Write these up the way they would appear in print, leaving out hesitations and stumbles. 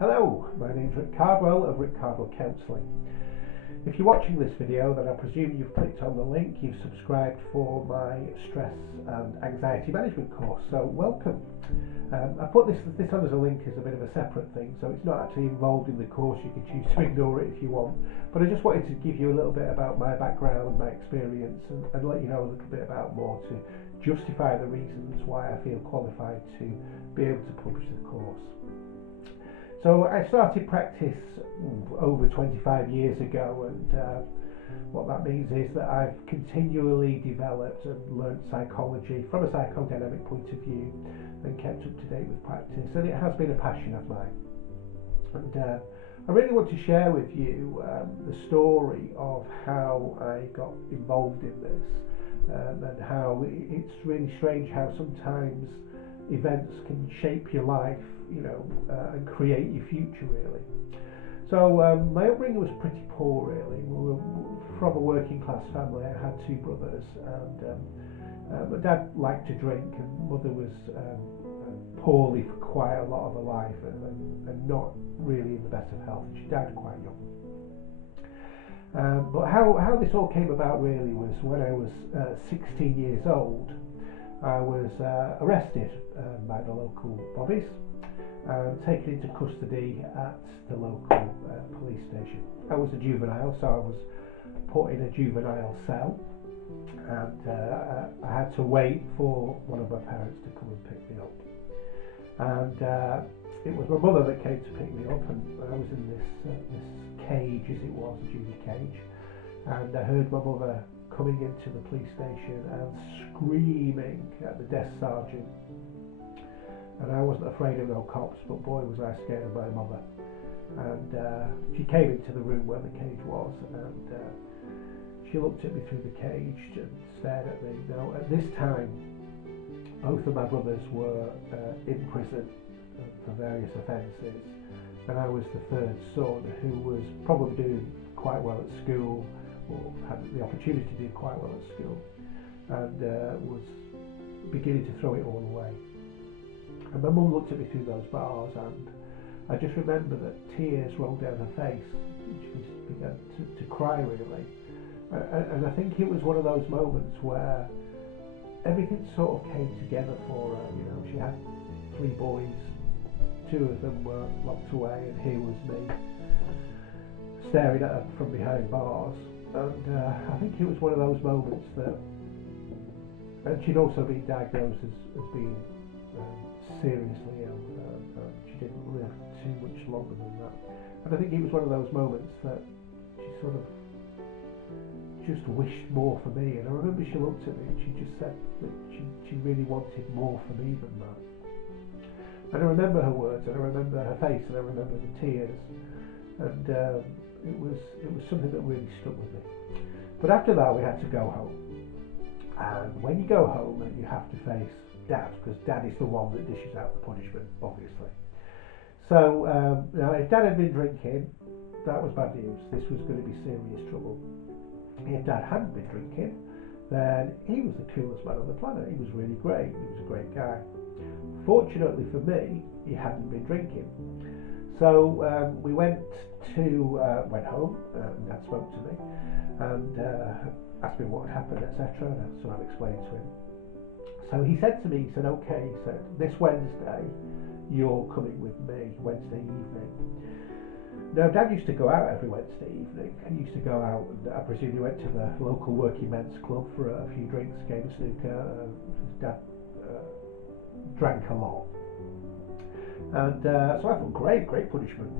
Hello, my name's Rick Cardwell of Cardwell Counselling. If you're watching this video, then I presume you've clicked on the link, you've subscribed for my stress and anxiety management course, so welcome. I put this on as a link as a bit of a separate thing, so it's not actually involved in the course. You can choose to ignore it if you want, but I just wanted to give you a little bit about my background, my experience, and let you know a little bit about more to justify the reasons why I feel qualified to be able to publish the course. So I started practice over 25 years ago, and what that means is that I've continually developed and learnt psychology from a psychodynamic point of view and kept up to date with practice, and it has been a passion of mine. And I really want to share with you the story of how I got involved in this, and how it's really strange how sometimes events can shape your life, and create your future, really. So my upbringing was pretty poor, really. We were from a working class family. I had two brothers, and my dad liked to drink, and mother was poorly for quite a lot of her life, and not really in the best of health. She died quite young. But how this all came about really was when I was 16 years old. I was arrested by the local bobbies, taken into custody at the local police station. I was a juvenile, so I was put in a juvenile cell, and I had to wait for one of my parents to come and pick me up. And it was my mother that came to pick me up, and I was in this cage, as it was, a junior cage, and I heard my mother coming into the police station and screaming at the desk sergeant. And I wasn't afraid of no cops, but boy was I scared of my mother. And she came into the room where the cage was, and she looked at me through the cage and stared at me. Now at this time, both of my brothers were in prison for various offences, and I was the third son, who was probably doing quite well at school, or had the opportunity to do quite well at school, and was beginning to throw it all away. And my mum looked at me through those bars, and I just remember that tears rolled down her face. She just began to cry, really. And I think it was one of those moments where everything sort of came together for her. She had three boys, two of them were locked away, and here was me staring at her from behind bars. And I think it was one of those moments that, and she'd also been diagnosed as being seriously ill. She didn't live too much longer than that. And I think it was one of those moments that she sort of just wished more for me. And I remember she looked at me and she just said that she really wanted more for me than that. And I remember her words, and I remember her face, and I remember the tears. And it was something that really stuck with me. But after that, we had to go home. And when you go home, you have to face Dad, because Dad is the one that dishes out the punishment, obviously. So now, if Dad had been drinking, that was bad news. This was going to be serious trouble. If Dad hadn't been drinking, then he was the coolest man on the planet. He was really great. He was a great guy. Fortunately for me, he hadn't been drinking. So we went home, and Dad spoke to me and asked me what had happened, etc. And I sort of explained to him. So he said to me, he said, okay, he said, this Wednesday you're coming with me, Wednesday evening. Now, Dad used to go out every Wednesday evening. He used to go out, and I presume he went to the local working men's club for a few drinks, game of snooker. His dad drank a lot. And so I thought, great punishment,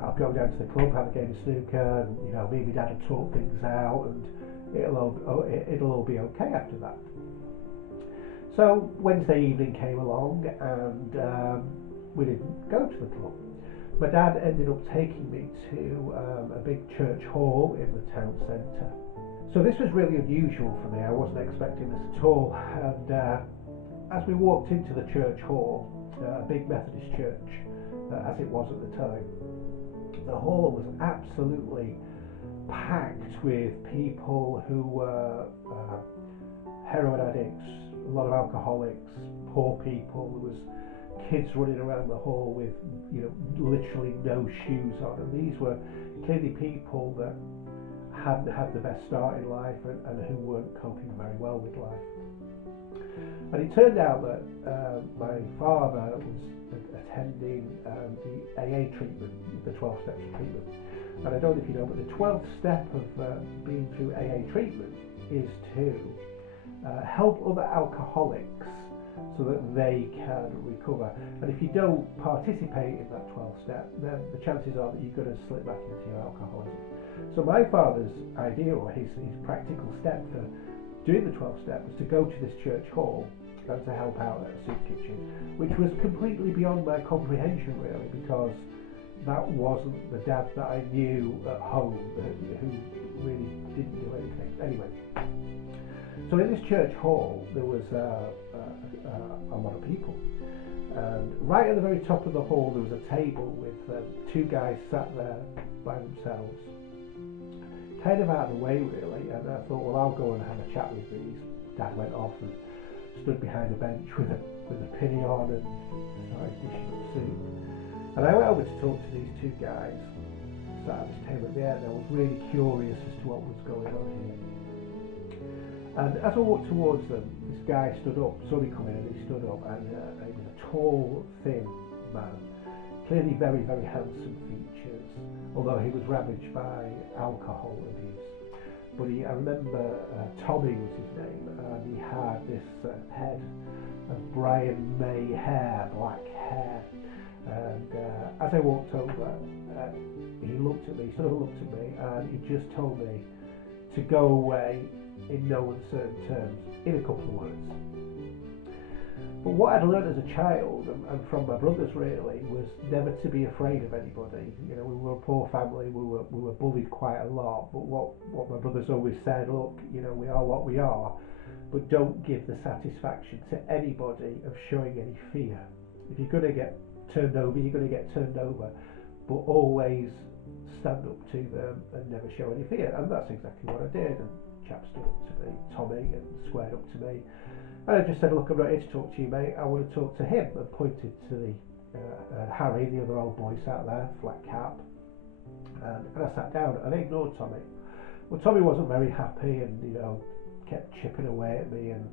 I'll go down to the club, have a game of snooker, and me and my dad will talk things out, and it'll all be okay after that. So Wednesday evening came along, and we didn't go to the club. My dad ended up taking me to a big church hall in the town centre. So this was really unusual for me. I wasn't expecting this at all. And as we walked into the church hall, a big Methodist church, as it was at the time, the hall was absolutely packed with people who were heroin addicts, a lot of alcoholics, poor people. There was kids running around the hall with, literally no shoes on, and these were clearly people that hadn't had the best start in life and who weren't coping very well with life. And it turned out that my father was attending the AA treatment, the 12 steps of treatment. And I don't know if you know, but the 12th step of being through AA treatment is to help other alcoholics so that they can recover. And if you don't participate in that 12th step, then the chances are that you're going to slip back into your alcoholism. So my father's idea, or his practical step for doing the 12th step, was to go to this church hall and to help out at a soup kitchen, which was completely beyond my comprehension really, because that wasn't the dad that I knew at home who really didn't do anything. Anyway, so in this church hall there was a lot of people, and right at the very top of the hall there was a table with two guys sat there by themselves, kind of out of the way really, and I thought, well, I'll go and have a chat with these. Dad went off and stood behind a bench with a pinny on and started dishing up soup. And I went over to talk to these two guys sat at this table at the end. I was really curious as to what was going on here. And as I walked towards them, this guy stood up, saw me coming, and he stood up, and he was a tall, thin man, clearly very, very handsome features, although he was ravaged by alcohol abuse. But I remember Tommy was his name, and he had this head of Brian May hair, black hair. And as I walked over, he looked at me, sort of looked at me, and he just told me to go away in no uncertain terms, in a couple of words. But what I'd learned as a child, and from my brothers really, was never to be afraid of anybody. You know, we were a poor family, we were bullied quite a lot, but what my brothers always said, look, you know, we are what we are, but don't give the satisfaction to anybody of showing any fear. If you're going to get turned over, you're going to get turned over, but always stand up to them and never show any fear. And that's exactly what I did. And chap stood up to me, Tommy, and squared up to me. And I just said, look, I'm not here to talk to you, mate. I want to talk to him. And pointed to the Harry, the other old boy, sat there, flat cap. And I sat down and I ignored Tommy. Well, Tommy wasn't very happy and, you know, kept chipping away at me and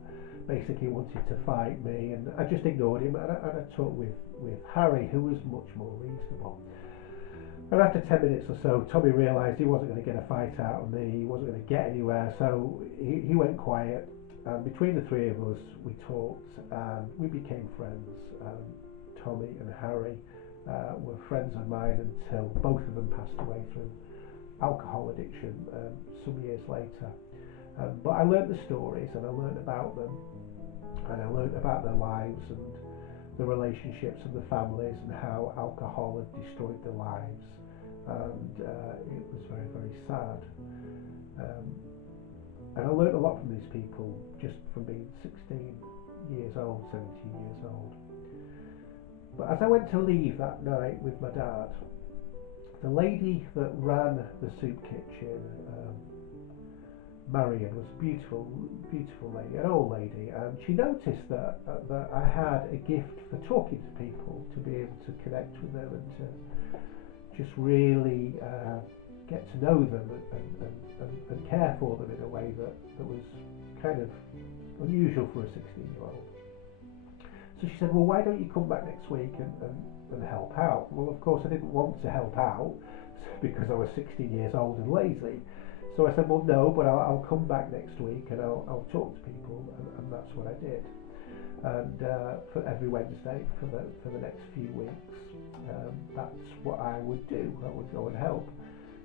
basically wanted to fight me. And I just ignored him and I talked with Harry, who was much more reasonable. And after 10 minutes or so, Tommy realised he wasn't going to get a fight out of me, he wasn't going to get anywhere, so he went quiet. And between the three of us, we talked and we became friends. Tommy and Harry were friends of mine until both of them passed away through alcohol addiction some years later. But I learnt the stories and I learnt about them, and I learnt about their lives and the relationships and the families and how alcohol had destroyed their lives. And it was very, very sad. And I learned a lot from these people just from being 16 years old, 17 years old. But as I went to leave that night with my dad, the lady that ran the soup kitchen, Marion, was a beautiful, beautiful lady, an old lady, and she noticed that I had a gift for talking to people, to be able to connect with them and to just really get to know them and care for them in a way that was kind of unusual for a 16-year-old. So she said, well, why don't you come back next week and help out? Well, of course I didn't want to help out because I was 16 years old and lazy. So I said, well, no, but I'll come back next week and I'll talk to people, and that's what I did. And for every Wednesday for the next few weeks, that's what I would do. I would go and help.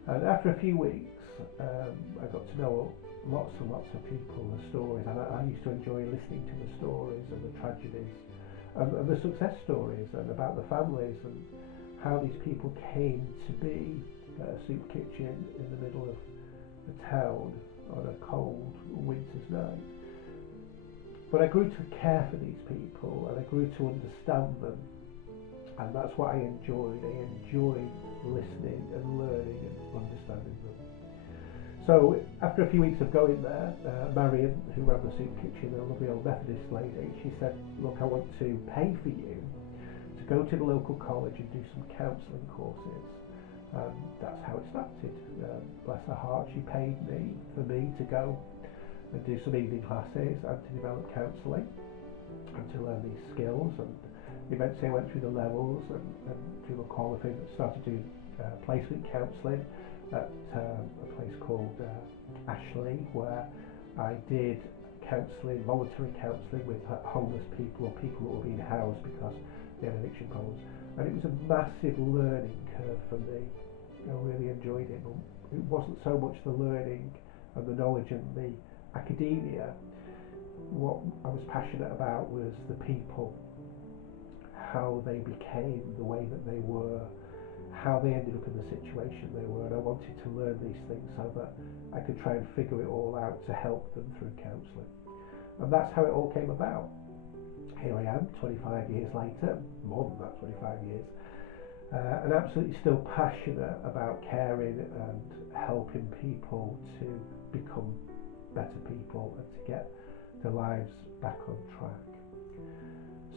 And after a few weeks, I got to know lots and lots of people, the stories, and I used to enjoy listening to the stories and the tragedies and the success stories and about the families and how these people came to be at a soup kitchen in the middle of the town on a cold winter's night. But I grew to care for these people and I grew to understand them, and that's what I enjoyed. I enjoyed listening and learning and understanding them. So after a few weeks of going there, Marion, who ran the soup kitchen, a lovely old Methodist lady, she said, look, I want to pay for you to go to the local college and do some counselling courses. That's how it started. Bless her heart, she paid me for me to go and do some evening classes and to develop counselling and to learn these skills. And eventually I went through the levels and through a qualification, started doing placement counselling at a place called Ashley, where I did counselling, voluntary counselling with homeless people or people who were being housed because they had addiction problems. And it was a massive learning curve for me. I really enjoyed it, but it wasn't so much the learning and the knowledge and the academia. What I was passionate about was the people, how they became the way that they were, how they ended up in the situation they were, and I wanted to learn these things so that I could try and figure it all out to help them through counselling. And that's how it all came about. Here I am, 25 years later, more than that, 25 years, and absolutely still passionate about caring and helping people to become better people and to get their lives back on track.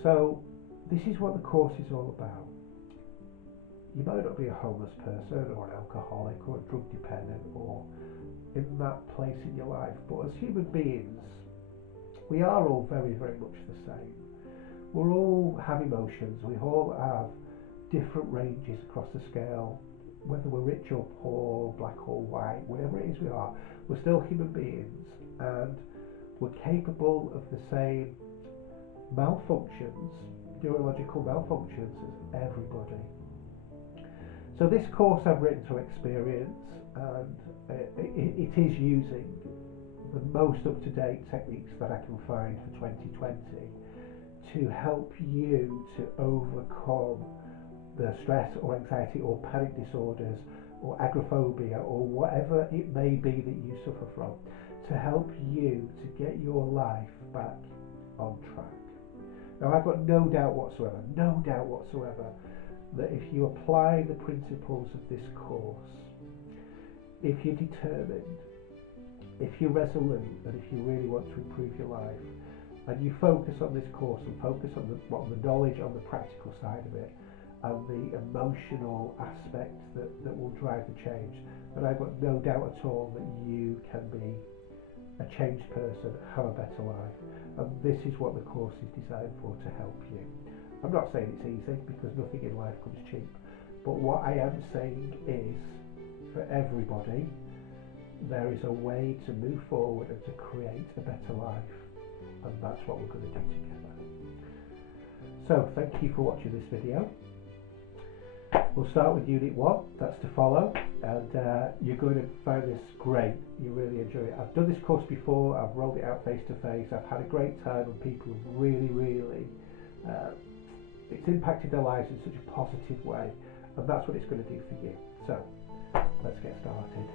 So this is what the course is all about. You might not be a homeless person or an alcoholic or a drug dependent or in that place in your life, but as human beings, we are all very, very much the same. We all have emotions, we all have different ranges across the scale, whether we're rich or poor, black or white, whatever it is we are, we're still human beings and we're capable of the same malfunctions, neurological malfunctions as everybody. So this course I've written through experience, and it is using the most up-to-date techniques that I can find for 2020 to help you to overcome the stress or anxiety or panic disorders or agoraphobia or whatever it may be that you suffer from, to help you to get your life back on track. Now I've got no doubt whatsoever that if you apply the principles of this course, if you're determined, if you're resolute, and if you really want to improve your life, and you focus on this course and focus on the knowledge, on the practical side of it, and the emotional aspect that will drive the change, then I've got no doubt at all that you can be a changed person, have a better life. And this is what the course is designed for, to help you. I'm not saying it's easy, because nothing in life comes cheap, but what I am saying is, for everybody, there is a way to move forward and to create a better life, and that's what we're going to do together. So thank you for watching this video. We'll start with Unit 1, that's to follow, and you're going to find this great. You really enjoy it. I've done this course before, I've rolled it out face to face, I've had a great time, and people have really it's impacted their lives in such a positive way, and that's what it's going to do for you. So let's get started.